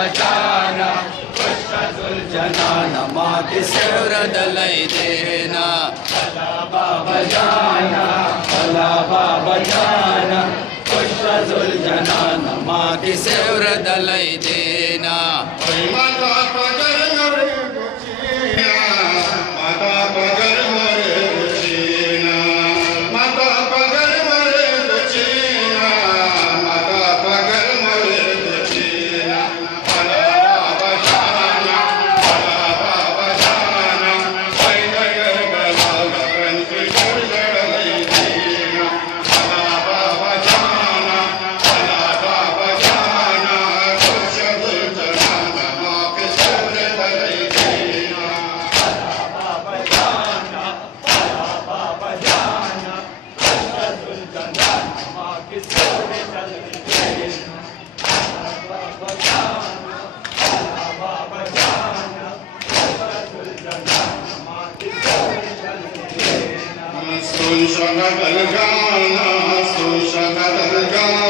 बचाना खुशरुल जनाना माँ की सेवर दलाई देना अलाबा बजाना अलाबा बजाना खुशरुल जनाना माँ की सेवर दलाई देना माता पगर मरे बुचीना माता पगर मरे बुचीना माता पगर मरे बुचीना माता पगर मरे बुचीना अलाबा बजाना अलाबा बजाना पैदगर बलागन की गुरगड़ई देना अलाबा बजाना अलाबा बजाना खुशरुल जनाना माँ के सेवर दलाई देना अलाबा बजाना अलाबा बजाना खुशरुल जनाना माँ के सेवर दलाई देना अलाबा बजाना अलाबा बजाना खुशरुल जनाना माँ के सेवर दलाई देना सुन शगल गाना सुन शगल गाना